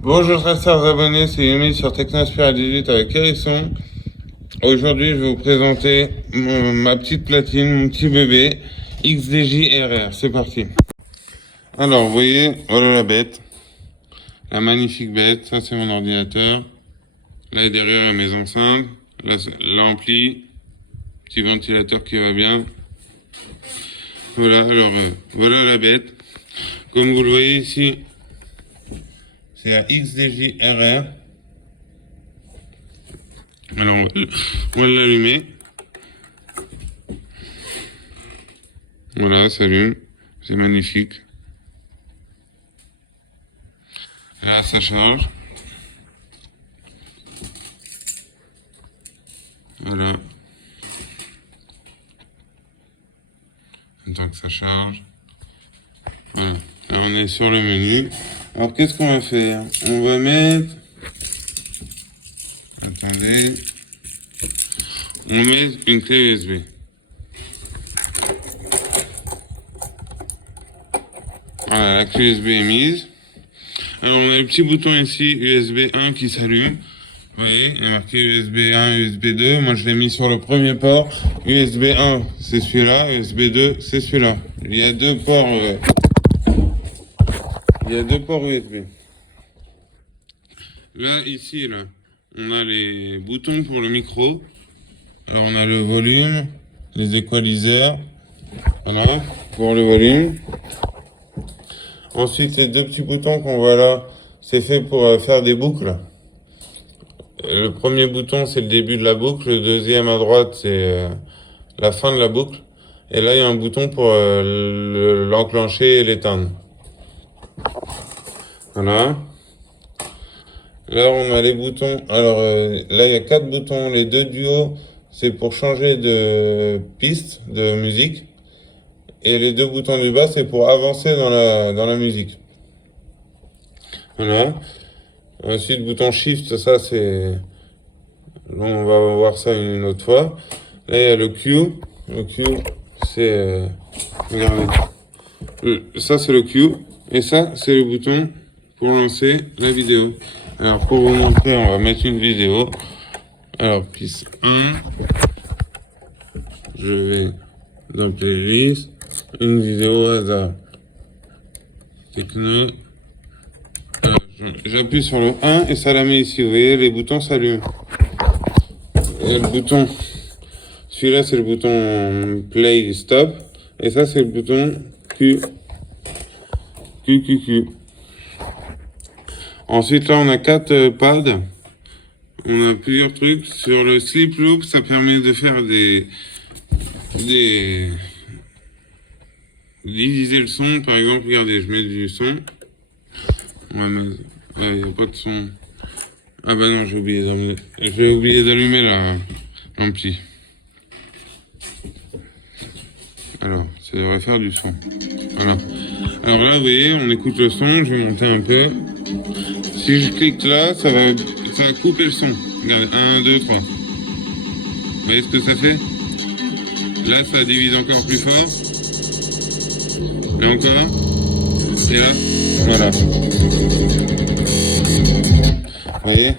Bonjour très chers abonnés, c'est Yumi sur Technosphere 18 avec Hérisson. Aujourd'hui je vais vous présenter ma petite platine, mon petit bébé XDJ RR. C'est parti. Alors vous voyez, voilà la bête, la magnifique bête, ça c'est mon ordinateur. Là derrière il y a mes enceintes, là l'ampli, petit ventilateur qui va bien. Voilà, alors voilà la bête. Comme vous le voyez ici, c'est la XDJ RR. Alors, on va l'allumer. Voilà, ça allume. C'est magnifique. Là, ça charge. Voilà. Attends que ça charge. Voilà. Là, on est sur le menu. Alors, qu'est-ce qu'on va faire? On va mettre... Attendez. On met une clé USB. Voilà, la clé USB est mise. Alors, on a le petit bouton ici, USB 1 qui s'allume. Vous voyez, il est marqué USB 1, USB 2. Moi, je l'ai mis sur le premier port. USB 1, c'est celui-là. USB 2, c'est celui-là. Il y a deux ports. Il y a deux ports USB. Là, ici, là, on a les boutons pour le micro. Alors, on a le volume, les équaliseurs. Voilà, pour le volume. Ensuite, les deux petits boutons qu'on voit là, c'est fait pour faire des boucles. Le premier bouton, c'est le début de la boucle. Le deuxième à droite, c'est la fin de la boucle. Et là, il y a un bouton pour l'enclencher et l'éteindre. Voilà. Là, on a les boutons. Alors, là, il y a 4 boutons. Les deux du haut, c'est pour changer de piste de musique. Et les deux boutons du bas, c'est pour avancer dans la musique. Voilà. Ensuite, bouton Shift, ça c'est... On va voir ça une autre fois. Là, il y a le Q. Le Q, c'est... Regardez. Ça, c'est le Q. Et ça, c'est le bouton pour lancer la vidéo. Alors, pour vous montrer, on va mettre une vidéo. Alors, piste 1. Je vais dans Playlist. Une vidéo au hasard. Techno. J'appuie sur le 1 et ça la met ici. Vous voyez, les boutons s'allument. Et le bouton, celui-là c'est le bouton play stop. Et ça c'est le bouton Q. Q, Q, Q. Ensuite là on a 4 pads. On a plusieurs trucs. Sur le slip loop, ça permet de faire diviser le son. Par exemple, regardez, je mets du son. Ouais, mais il n'y a pas de son. Ah bah non, j'ai oublié d'allumer l'ampli. Alors, ça devrait faire du son. Voilà. Alors là, vous voyez, on écoute le son, je vais monter un peu. Si je clique là, ça va couper le son. Regardez, 1, 2, 3. Vous voyez ce que ça fait? Là, ça divise encore plus fort. Et encore. Et là, voilà. Vous voyez?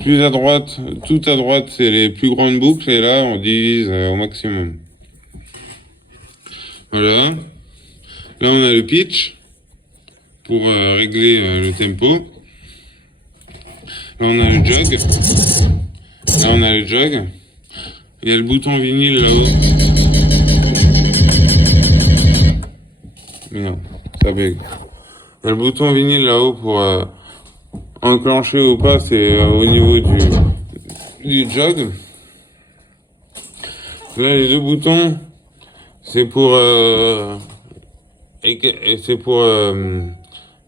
Plus à droite, tout à droite, c'est les plus grandes boucles, et là, on divise au maximum. Voilà. Là, on a le pitch pour régler le tempo. Là, on a le jog. Là, on a le jog. Il y a le bouton vinyle là-haut. Merde, ça bug. Il y a le bouton vinyle là-haut pour enclencher ou pas, c'est au niveau du jog. Là, les deux boutons, c'est pour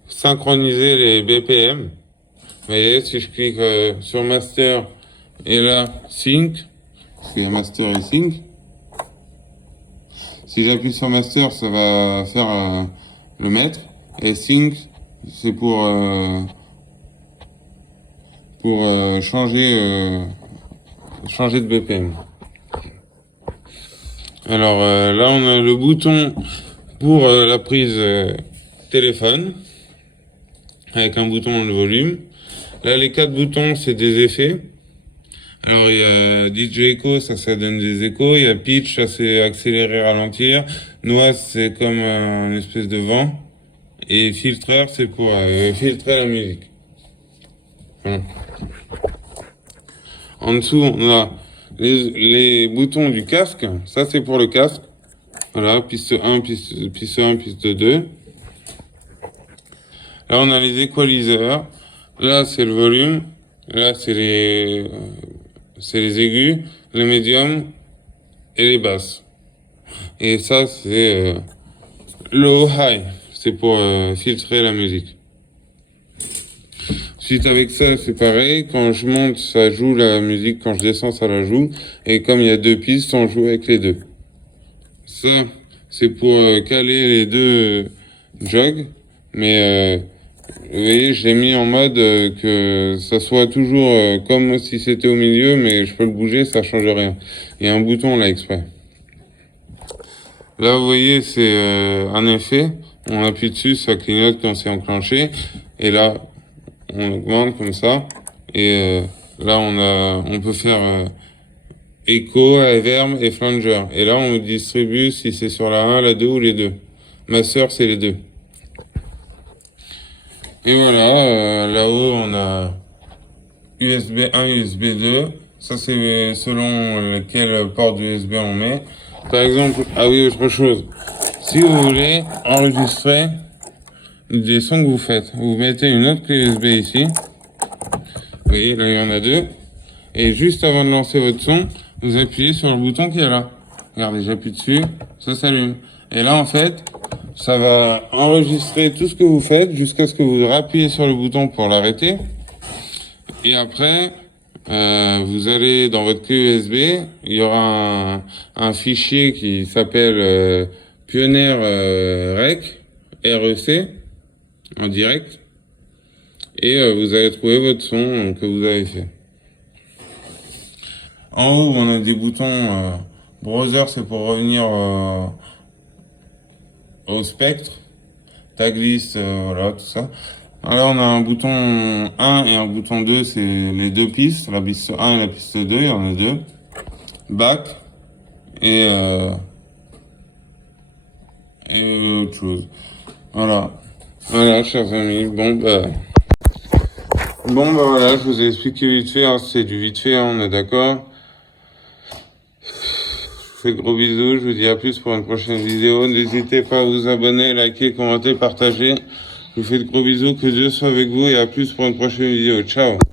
synchroniser les BPM. Vous voyez, si je clique sur Master et là, Sync, parce qu'il y a Master et Sync. Si j'appuie sur Master, ça va faire le maître. Et Sync, c'est pour changer de BPM. Alors là, on a le bouton pour la prise téléphone. avec un bouton le volume. Là, les 4 boutons, c'est des effets. Alors, il y a DJ Echo, ça donne des échos. Il y a Pitch, ça c'est accélérer, ralentir. Noise, c'est comme un espèce de vent. Et filtreur, c'est pour filtrer la musique. Voilà. En dessous, on a les boutons du casque. Ça, c'est pour le casque. Voilà, piste 1, piste 1, piste 2. Là, on a les équaliseurs. Là, c'est le volume. Là, c'est les aigus, les médiums et les basses. Et ça, c'est low high. C'est pour filtrer la musique. Suite avec ça, c'est pareil. Quand je monte, ça joue la musique. Quand je descends, ça la joue. Et comme il y a 2 pistes, on joue avec les 2. Ça, c'est pour caler les 2 jogs. Mais vous voyez, je l'ai mis en mode que ça soit toujours comme si c'était au milieu, mais je peux le bouger, ça change rien. Il y a un bouton là exprès. Là, vous voyez, c'est un effet. On appuie dessus, ça clignote quand c'est enclenché. Et là, on augmente comme ça. Et là, on peut faire écho, reverb et flanger. Et là, on distribue si c'est sur la 1, la 2 ou les 2. Master, c'est les 2. Et voilà, là-haut, on a USB 1, USB 2. Ça, c'est selon lequel port USB on met. Par exemple, ah oui, autre chose. Si vous voulez enregistrer des sons que vous faites, vous mettez une autre clé USB ici. Vous voyez, là, il y en a 2. Et juste avant de lancer votre son, vous appuyez sur le bouton qui est là. Regardez, j'appuie dessus, ça s'allume. Et là, en fait, ça va enregistrer tout ce que vous faites jusqu'à ce que vous rappuyez sur le bouton pour l'arrêter. Et après, vous allez dans votre clé USB, il y aura un fichier qui s'appelle Pioneer REC, en direct. Et vous allez trouver votre son que vous avez fait. En haut, on a des boutons browser, c'est pour revenir au spectre, tag list, voilà, tout ça. Là, on a un bouton 1 et un bouton 2, c'est les 2 pistes, la piste 1 et la piste 2, il y en a 2. Back et autre chose. Voilà. Voilà, chers amis. Bon, bah voilà, je vous ai expliqué vite fait, hein, c'est du vite fait, hein, on est d'accord. Je vous fais de gros bisous, je vous dis à plus pour une prochaine vidéo. N'hésitez pas à vous abonner, liker, commenter, partager. Je vous fais de gros bisous, que Dieu soit avec vous et à plus pour une prochaine vidéo. Ciao.